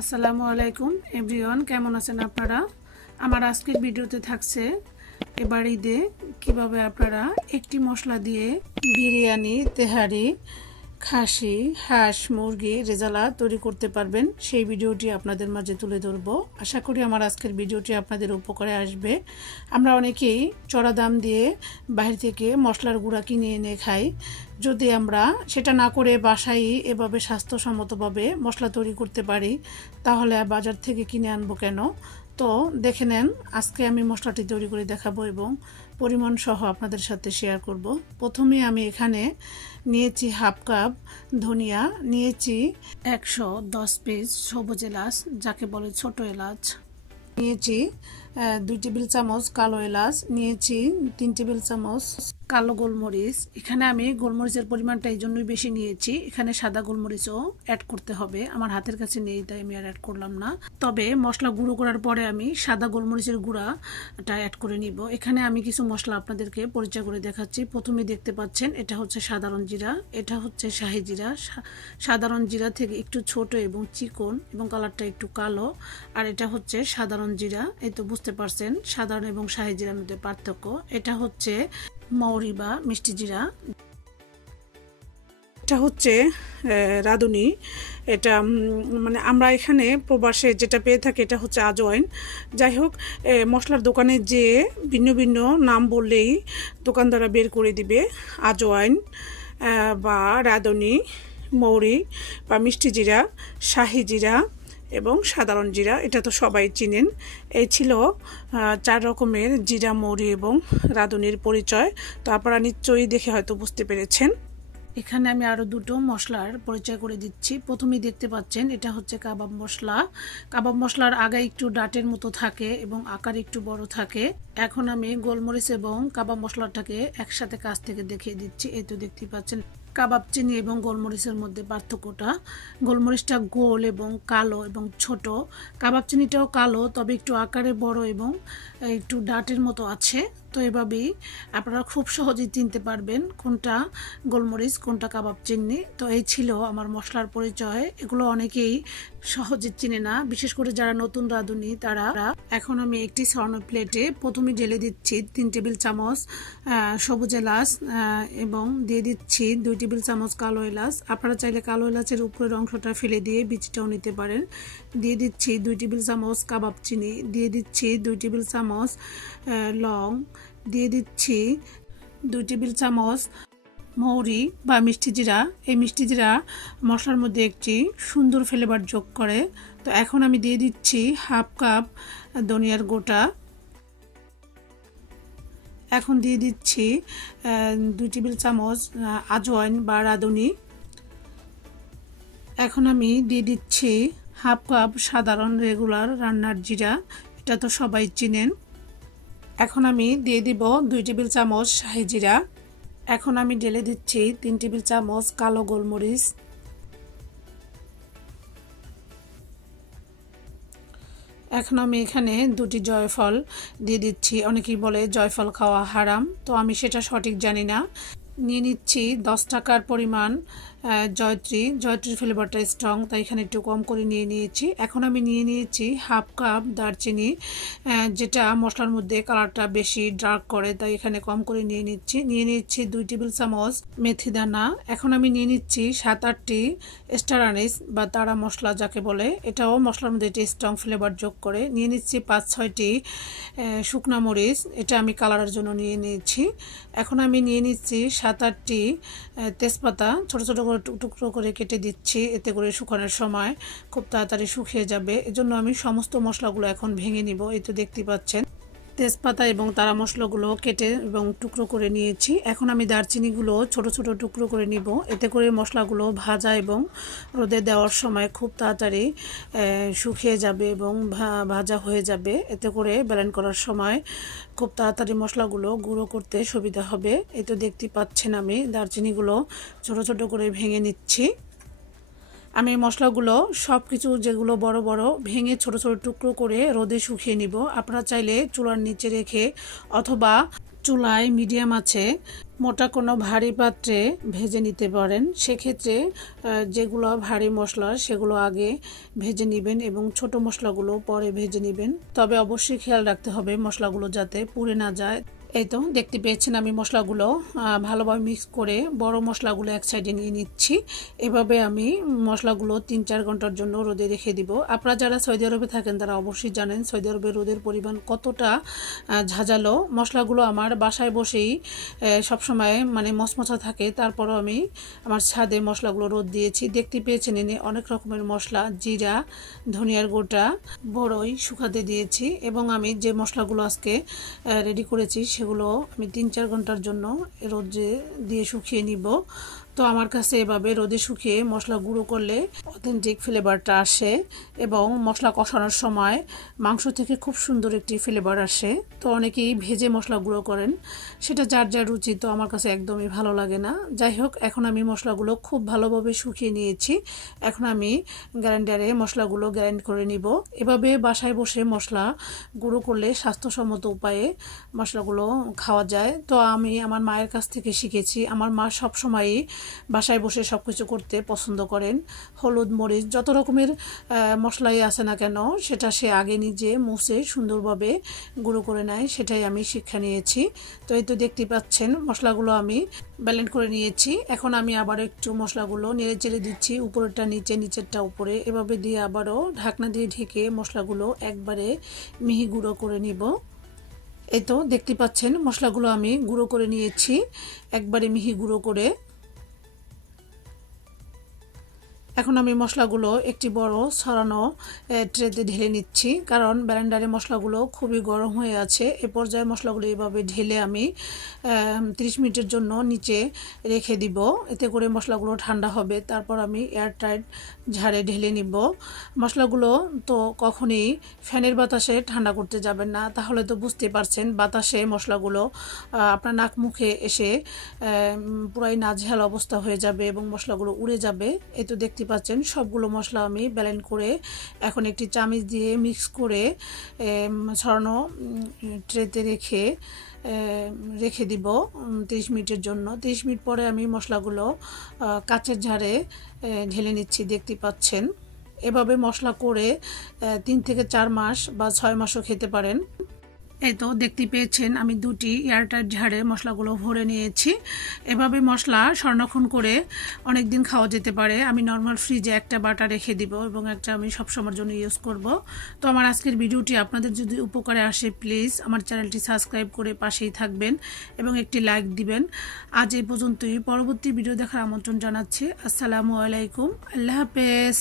আসসালামু আলাইকুম এভরিওয়ান, কেমন আছেন আপনারা? আমার আজকের ভিডিওতে থাকছে এবার ঈদে কীভাবে আপনারা একটি মশলা দিয়ে বিরিয়ানি, তেহারি, খাসি, হাঁস, মুরগি, রেজালা তৈরি করতে পারবেন সেই ভিডিওটি আপনাদের মাঝে তুলে ধরব। আশা করি আমার আজকের ভিডিওটি আপনাদের উপকারে আসবে। আমরা অনেকেই চড়া দাম দিয়ে বাইরে থেকে মশলার গুঁড়া কিনে এনে খাই। যদি আমরা সেটা না করে বাসায় এভাবে স্বাস্থ্যসম্মতভাবে মশলা তৈরি করতে পারি, তাহলে বাজার থেকে কিনে আনবো কেন? তো দেখে নেন, আজকে আমি মশলাটি তৈরি করে দেখাবো এবং পরিমাণ সহ আপনাদের সাথে শেয়ার করব। প্রথমে আমি এখানে নিয়েছি হাফ কাপ ধনিয়া, নিয়েছি 110 পিস সবুজ এলাচ, যাকে বলে ছোট এলাচ, নিয়েছি 2 টেবিল চামচ কালো এলাচ, নিয়েছি 3 টেবিল চামচ কালো গোলমরিচ। এখানে আমি গোলমরিচের পরিমাণটা এই জন্যই বেশি নিয়েছি, এখানে সাদা গোলমরিচও অ্যাড করতে হবে, আমার হাতের কাছে নেই তাই আমি আর অ্যাড করলাম না। তবে মশলা গুঁড়ো করার পরে আমি সাদা গোলমরিচের গুঁড়াটা অ্যাড করে নিব। এখানে আমি কিছু মশলা আপনাদেরকে পরিচয় করে দেখাচ্ছি। প্রথমে দেখতে পাচ্ছেন এটা হচ্ছে সাধারণ জিরা, এটা হচ্ছে শাহি জিরা। সাধারণ জিরা থেকে একটু ছোট এবং চিকন এবং কালারটা একটু কালো। আর এটা হচ্ছে সাধারণ জিরা, এই তো বুঝতে পারছেন সাধারণ এবং শাহি জিরার মধ্যে পার্থক্য। এটা হচ্ছে মৌরি বা মিষ্টি জিরা। এটা হচ্ছে রাঁধুনি। এটা মানে আমরা এখানে প্রবাসে যেটা পেয়ে থাকি এটা হচ্ছে আজওয়াইন। যাই হোক, মশলার দোকানে যে ভিন্ন ভিন্ন নাম বললেই দোকানদাররা বের করে দিবে। আজওয়াইন বা রাঁধুনি, মৌরি বা মিষ্টি জিরা, শাহি জিরা এবং সাধারণ জিরা, এটা তো সবাই চিনেন। এই ছিল 4 রকমের জিরা, মৌরি এবং রাঁধুনির পরিচয়। তো আপনারা নিশ্চয়ই দেখে হয়তো বুঝতে পেরেছেন। এখানে আমি আরও দুটো মশলার পরিচয় করে দিচ্ছি। প্রথমেই দেখতে পাচ্ছেন এটা হচ্ছে কাবাব মশলা। কাবাব মশলার আগা একটু ডাটের মতো থাকে এবং আকার একটু বড় থাকে। এখন আমি গোলমরিচ এবং কাবাব মশলাটাকে একসাথে কাছ থেকে দেখিয়ে দিচ্ছি। এই তো দেখতে পাচ্ছেন কাবাব চিনি এবং গোলমরিচের মধ্যে পার্থক্যটা। গোলমরিচটা গোল এবং কালো এবং ছোট, কাবাব চিনিটাও কালো তবে একটু আকারে বড় এবং একটু ডাটের মতো আছে। তো এভাবেই আপনারা খুব সহজেই চিনতে পারবেন কোনটা গোলমরিচ কোনটা কাবাব চিনি। তো এই ছিল আমার মশলার পরিচয়। এগুলো অনেকেই সহজে চিনে না, বিশেষ করে যারা নতুন রাঁধুনি তারা। এখন আমি একটি স্বর্ণ প্লেটে প্রথমে ঢেলে দিচ্ছি 3 টেবিল চামচ সবুজ এলাচ এবং দিয়ে দিচ্ছি 2 টেবিল চামচ কালো এলাচ। আপনারা চাইলে কালো এলাচের উপরের অংশটা ফেলে দিয়ে বিচিটাও নিতে পারেন। দিয়ে দিচ্ছি 2 টেবিল চামচ কাবাব চিনি, দিয়ে দিচ্ছি 2 টেবিল চামচ লং, দিয়ে দিচ্ছি 2 টেবিল চামচ মৌরি বা মিষ্টি জিরা। এই মিষ্টি জিরা মশলার মধ্যে একটি সুন্দর ফ্লেভার যোগ করে। তো এখন আমি দিয়ে দিচ্ছি হাফ কাপ ধনিয়ার গোটা। এখন দিয়ে দিচ্ছি 2 টেবিল চামচ আজওয়াইন বা রাঁধুনি। এখন আমি দিয়ে দিচ্ছি হাফ কাপ সাধারণ রেগুলার রান্নার জিরা, এটা তো সবাই চিনেন। এখন আমি দিয়ে দিব 2 টেবিল চামচ শাহি জিরা। এখন আমি ঢেলে দিচ্ছি 3 টেবিল চামচ কালো গোলমরিচ। এখন আমি এখানে 2টি জয়ফল দিয়ে দিচ্ছি। অনেকেই বলে জয়ফল খাওয়া হারাম, তো আমি সেটা সঠিক জানি না। নিয়ে নিচ্ছি 10 টাকার পরিমাণ জয়ত্রীর ফ্লেভারটা স্ট্রং, তাই এখানে একটু কম করে নিয়ে নিয়েছি। এখন আমি নিয়ে নিয়েছি হাফ কাপ দারচিনি, যেটা মশলার মধ্যে কালারটা বেশি ডার্ক করে, তাই এখানে কম করে নিয়ে নিচ্ছি 2 টেবিল চামচ মেথি দানা। এখন আমি নিয়ে নিচ্ছি 7-8টি স্টার আনিস বা তারা মশলা যাকে বলে, এটাও মশলার মধ্যে একটি স্ট্রং ফ্লেভার যোগ করে। নিয়ে নিচ্ছি 5-6টি শুকনা মরিচ, এটা আমি কালারের জন্য নিয়ে নিয়েছি। এখন আমি নিয়ে নিচ্ছি 7-8টি তেজপাতা, ছোট ছোট করে টুকরো করে কেটে দিচ্ছি, এতে করে শুকানোর সময় খুব তাড়াতাড়ি শুকিয়ে যাবে। এজন্য আমি সমস্ত মশলাগুলো এখন ভেঙে নিব। এই তো দেখতে পাচ্ছেন তেজপাতা এবং তারা মশলাগুলো কেটে এবং টুকরো করে নিয়েছি। এখন আমি দারচিনিগুলো ছোট ছোট টুকরো করে নিব, এতে করে মশলাগুলো ভাজা এবং রোদে দেওয়ার সময় খুব তাড়াতাড়ি শুকিয়ে যাবে এবং ভাজা হয়ে যাবে। এতে করে ব্লেন্ড করার সময় খুব তাড়াতাড়ি মশলাগুলো গুঁড়ো করতে সুবিধা হবে। এই তো দেখতে পাচ্ছেন আমি দারচিনিগুলো ছোট ছোট করে ভেঙে নিচ্ছি। আমি মশলাগুলো সব কিছু যেগুলো বড় বড় ভেঙে ছোট ছোট টুকরো করে রোদে শুকিয়ে নিব। আপনারা চাইলে চুলার নিচে রেখে অথবা চুলায় মিডিয়াম আছে মোটা কোনো ভারী পাত্রে ভেজে নিতে পারেন। সেক্ষেত্রে যেগুলো ভারী মশলা সেগুলো আগে ভেজে নেবেন এবং ছোট মশলাগুলো পরে ভেজে নেবেন। তবে অবশ্যই খেয়াল রাখতে হবে মশলাগুলো যাতে পুড়ে না যায়। এই তো দেখতে পেয়েছেন আমি মশলাগুলো ভালোভাবে মিক্স করে বড় মশলাগুলো এক সাইডে নিয়ে নিচ্ছি। এভাবে আমি মশলাগুলো ৩-৪ ঘন্টার জন্য রোদে রেখে দিব। আপনারা যারা সৌদি আরবে থাকেন তারা অবশ্যই জানেন সৌদি আরবে রোদের পরিমাণ কতটা ঝাঁঝালো। মশলাগুলো আমার বাসায় বসেই সবসময় মানে মচমচা থাকে, তারপরও আমি আমার ছাদে মশলাগুলো রোদ দিয়েছি। দেখতে পেয়েছেন এনে অনেক রকমের মশলা, জিরা, ধনিয়ার গোটা, বড়ই শুকাতে দিয়েছি এবং আমি যে মশলাগুলো আজকে রেডি করেছি সেগুলো আমি ৩-৪ ঘন্টার জন্য রোদে দিয়ে শুকিয়ে নিব। তো আমার কাছে এভাবে রোদে শুকিয়ে মশলা গুঁড়ো করলে অথেন্টিক ফ্লেভারটা আসে এবং মশলা কষানোর সময় মাংস থেকে খুব সুন্দর একটি ফ্লেভার আসে। তো অনেকেই ভেজে মশলা গুঁড়ো করেন, সেটা যার যার রুচি, তো আমার কাছে একদমই ভালো লাগে না। যাই হোক, এখন আমি মশলাগুলো খুব ভালোভাবে শুকিয়ে নিয়েছি। এখন আমি গ্রাইন্ডারে মশলাগুলো গ্রাইন্ড করে নিব। এভাবে বাসায় বসে মশলা গুঁড়ো করলে স্বাস্থ্যসম্মত উপায়ে মশলাগুলো খাওয়া যায়। তো আমি আমার মায়ের কাছ থেকে শিখেছি। আমার মা সবসময়ই বাসায় বসে সব কিছু করতে পছন্দ করেন। হলুদ, মরিচ, যত রকমের মশলাই আছে না কেন সেটা সে আগে নিজে মুছে সুন্দরভাবে গুঁড়ো করে নেয়, সেটাই আমি শিক্ষা নিয়েছি। তো এই তো দেখতে পাচ্ছেন মশলাগুলো আমি ব্লেন্ড করে নিয়েছি। এখন আমি আবার একটু মশলাগুলো নেড়ে চেড়ে দিচ্ছি, উপরেরটা নিচে, নিচেরটা উপরে, এভাবে দিয়ে আবারও ঢাকনা দিয়ে ঢেকে মশলাগুলো একবারে মিহি গুঁড়ো করে নিব। এই তো দেখতে পাচ্ছেন মশলাগুলো আমি গুঁড়ো করে নিয়েছি একবারে মিহি গুঁড়ো করে। এখন আমি মশলাগুলো একটি বড় ছড়ানো ট্রেতে ঢেলে নিচ্ছি, কারণ ব্লেন্ডারে মশলাগুলো খুবই গরম হয়ে আছে। এ পর্যায়ে মশলাগুলো এইভাবে ঢেলে আমি 30 মিনিটের জন্য নিচে রেখে দিব, এতে করে মশলাগুলো ঠান্ডা হবে। তারপর আমি এয়ারটাইট ঝাড়ে ঢেলে নিব। মশলাগুলো তো কখনই ফ্যানের বাতাসে ঠান্ডা করতে যাবেন না, তাহলে তো বুঝতে পারছেন বাতাসে মশলাগুলো আপনার নাক মুখে এসে পুরাই নাজেহাল অবস্থা হয়ে যাবে এবং মশলাগুলো উড়ে যাবে। এই তো দেখতে পাচ্ছেন সবগুলো মশলা আমি ব্লেন্ড করে এখন একটি চামচ দিয়ে মিক্স করে ছড়ানো ট্রেতে রেখে দিব 30 মিনিটের জন্য। 30 মিনিট পরে আমি মশলাগুলো কাচের ঝাড়ে ঢেলে নিচ্ছি, দেখতে পাচ্ছেন। এভাবে মশলা করে 3 থেকে 4 মাস বা 6 মাসও খেতে পারেন। এই তো দেখতে পেয়েছেন আমি দুটি এয়ারটাইট ঝাড়ে মশলাগুলো ভরে নিয়েছি। এভাবে মশলা সংরক্ষণ করে অনেক দিন খাওয়া যেতে পারে। আমি নর্মাল ফ্রিজে একটা বাটা রেখে দিব এবং একটা আমি সবসময়ের জন্য ইউজ করব। তো আমার আজকের ভিডিওটি আপনাদের যদি উপকারে আসে প্লিজ আমার চ্যানেলটি সাবস্ক্রাইব করে পাশেই থাকবেন এবং একটি লাইক দিবেন। আজ এই পর্যন্তই, পরবর্তী ভিডিও দেখার আমন্ত্রণ জানাচ্ছি। আসসালামু আলাইকুম, আল্লাহ হাফেজ।